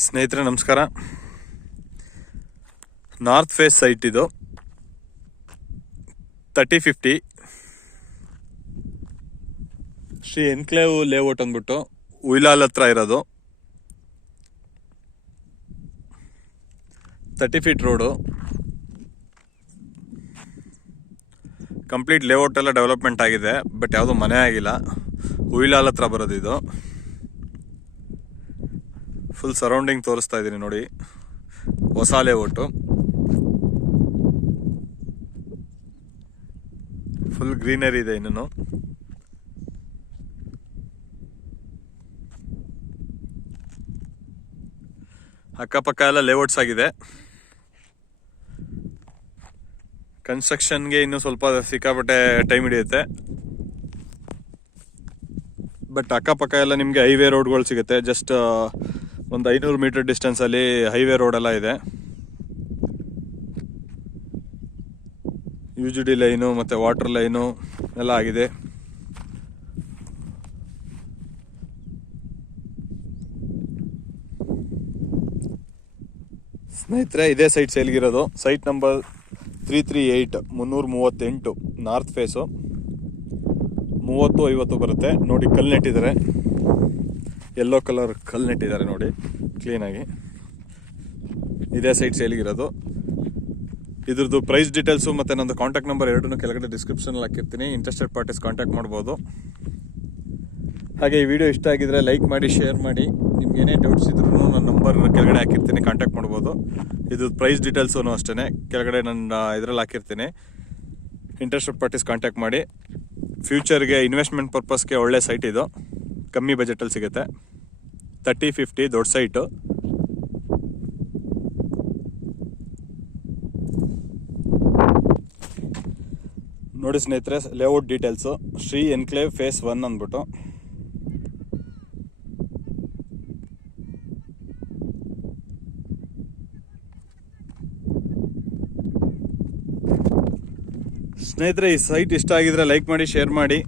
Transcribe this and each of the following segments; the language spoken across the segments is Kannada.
ಸ್ನೇಹಿತರೆ ನಮಸ್ಕಾರ. ನಾರ್ತ್ ಫೇಸ್ ಸೈಟ್ ಇದು 3050 ಶ್ರೀ ಎನ್ಕ್ಲೇವ್ ಲೇಔಟ್ ಅಂದ್ಬಿಟ್ಟು ಉಯ್ಲಾಲ್ ಹತ್ರ ಇರೋದು. 30 ಫೀಟ್ ರೋಡು, ಕಂಪ್ಲೀಟ್ ಲೇಔಟ್ ಎಲ್ಲ ಡೆವಲಪ್ಮೆಂಟ್ ಆಗಿದೆ, ಬಟ್ ಯಾವುದೋ ಮನೆ ಆಗಿಲ್ಲ. ಉಯ್ಲಾಲ್ ಹತ್ರ ಬರೋದು ಇದು. ಫುಲ್ ಸರೌಂಡಿಂಗ್ ತೋರಿಸ್ತಾ ಇದ್ದೀನಿ ನೋಡಿ, ಹೊಸ ಲೇಔಟು, ಫುಲ್ ಗ್ರೀನರಿ ಇದೆ. ಇನ್ನೂ ಅಕ್ಕಪಕ್ಕ ಎಲ್ಲ ಲೇಔಟ್ಸ್ ಆಗಿದೆ. ಕನ್ಸ್ಟ್ರಕ್ಷನ್ಗೆ ಇನ್ನೂ ಸ್ವಲ್ಪ ಸಿಕ್ಕಾಪಟ್ಟೆ ಟೈಮ್ ಹಿಡಿಯುತ್ತೆ, ಬಟ್ ಅಕ್ಕಪಕ್ಕ ಎಲ್ಲ ನಿಮಗೆ ಹೈವೇ ರೋಡ್ಗಳು ಸಿಗುತ್ತೆ. ಜಸ್ಟ್ ಒಂದು 500 ಮೀಟರ್ ಡಿಸ್ಟೆನ್ಸಲ್ಲಿ ಹೈವೇ ರೋಡ್ ಎಲ್ಲ ಇದೆ. UGD ಲೈನು ಮತ್ತು ವಾಟರ್ ಲೈನು ಎಲ್ಲ ಆಗಿದೆ. ಸ್ನೇಹಿತರೆ, ಇದೇ ಸೈಟ್ ಸೇಲ್ಗಿರೋದು. Site number 338 338 north face. 30-50 ಬರುತ್ತೆ ನೋಡಿ. ಕಲ್ಲು ನೆಟ್ಟಿದ್ದಾರೆ, ಯೆಲ್ಲೋ ಕಲರ್ ಕಲ್ಲು ನೆಟ್ಟಿದ್ದಾರೆ ನೋಡಿ ಕ್ಲೀನಾಗಿ. ಇದೇ ಸೈಟ್ ಸೇಲ್ಗಿರೋದು. ಇದ್ರದ್ದು ಪ್ರೈಸ್ ಡೀಟೇಲ್ಸು ಮತ್ತು ನಂದು ಕಾಂಟ್ಯಾಕ್ಟ್ ನಂಬರ್ ಎರಡನ್ನೂ ಕೆಳಗಡೆ ಡಿಸ್ಕ್ರಿಪ್ಷನಲ್ಲಿ ಹಾಕಿರ್ತೀನಿ. ಇಂಟ್ರೆಸ್ಟೆಡ್ ಪಾರ್ಟೀಸ್ ಕಾಂಟ್ಯಾಕ್ಟ್ ಮಾಡ್ಬೋದು. ಹಾಗೆ ಈ ವಿಡಿಯೋ ಇಷ್ಟ ಆಗಿದ್ರೆ ಲೈಕ್ ಮಾಡಿ, ಶೇರ್ ಮಾಡಿ. ನಿಮ್ಗೆ ಏನೇ ಡೌಟ್ಸ್ ಇದ್ರೂ ನನ್ನ ನಂಬರ್ ಕೆಳಗಡೆ ಹಾಕಿರ್ತೀನಿ, ಕಾಂಟ್ಯಾಕ್ಟ್ ಮಾಡ್ಬೋದು. ಇದು ಪ್ರೈಸ್ ಡೀಟೇಲ್ಸೂ ಅಷ್ಟೇ ಕೆಳಗಡೆ ನನ್ನ ಇದರಲ್ಲಿ ಹಾಕಿರ್ತೀನಿ. ಇಂಟ್ರೆಸ್ಟೆಡ್ ಪಾರ್ಟೀಸ್ ಕಾಂಟ್ಯಾಕ್ಟ್ ಮಾಡಿ. ಫ್ಯೂಚರ್ಗೆ ಇನ್ವೆಸ್ಟ್ಮೆಂಟ್ ಪರ್ಪಸ್ಗೆ ಒಳ್ಳೆ ಸೈಟ್ ಇದು, ಕಮ್ಮಿ ಬಜೆಟಲ್ಲಿ ಸಿಗುತ್ತೆ. 3050 ದೊಡ್ಡ ಸೈಟು. ನೋಡಿ ಸ್ನೇಹಿತರೆ, layout details Shri enclave phase 1 ಅಂದ್ಬಿಟ್ಟು. ಸ್ನೇಹಿತರೆ, ಈ ಸೈಟ್ ಇಷ್ಟ ಆಗಿದ್ರೆ ಲೈಕ್ ಮಾಡಿ, ಶೇರ್ ಮಾಡಿ.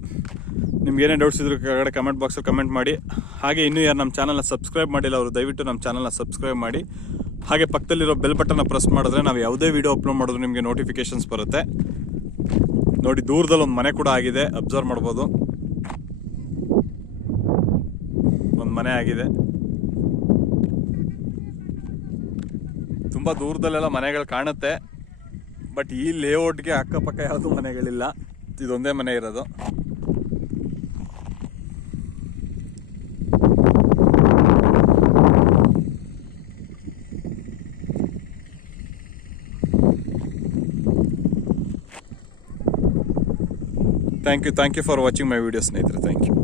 ನಿಮ್ಗೆ ಏನೇ ಡೌಟ್ಸ್ ಇದ್ರೂ ಕೆಳಗಡೆ ಕಮೆಂಟ್ ಬಾಕ್ಸಲ್ಲಿ ಕಮೆಂಟ್ ಮಾಡಿ. ಹಾಗೆ ಇನ್ನೂ ಯಾರು ನಮ್ಮ ಚಾನಲ್ನ ಸಬ್ಸ್ಕ್ರೈಬ್ ಮಾಡಿಲ್ಲ ಅವರು ದಯವಿಟ್ಟು ನಮ್ಮ ಚಾನಲ್ನ ಸಬ್ಸ್ಕ್ರೈಬ್ ಮಾಡಿ. ಹಾಗೆ ಪಕ್ಕದಲ್ಲಿರೋ ಬೆಲ್ ಬಟನ್ನ ಪ್ರೆಸ್ ಮಾಡಿದ್ರೆ ನಾವು ಯಾವುದೇ ವಿಡಿಯೋ ಅಪ್ಲೋಡ್ ಮಾಡಿದ್ರು ನಿಮಗೆ ನೋಟಿಫಿಕೇಶನ್ಸ್ ಬರುತ್ತೆ. ನೋಡಿ, ದೂರದಲ್ಲಿ ಒಂದು ಮನೆ ಕೂಡ ಆಗಿದೆ, ಅಬ್ಸರ್ವ್ ಮಾಡ್ಬೋದು. ಒಂದು ಮನೆ ಆಗಿದೆ. ತುಂಬ ದೂರದಲ್ಲೆಲ್ಲ ಮನೆಗಳು ಕಾಣುತ್ತೆ, ಬಟ್ ಈ ಲೇಔಟ್ಗೆ ಅಕ್ಕಪಕ್ಕ ಯಾವುದೂ ಮನೆಗಳಿಲ್ಲ, ಇದೊಂದೇ ಮನೆ ಇರೋದು. Thank you for watching my video ಸ್ನೇಹಿತರೆ. Thank you.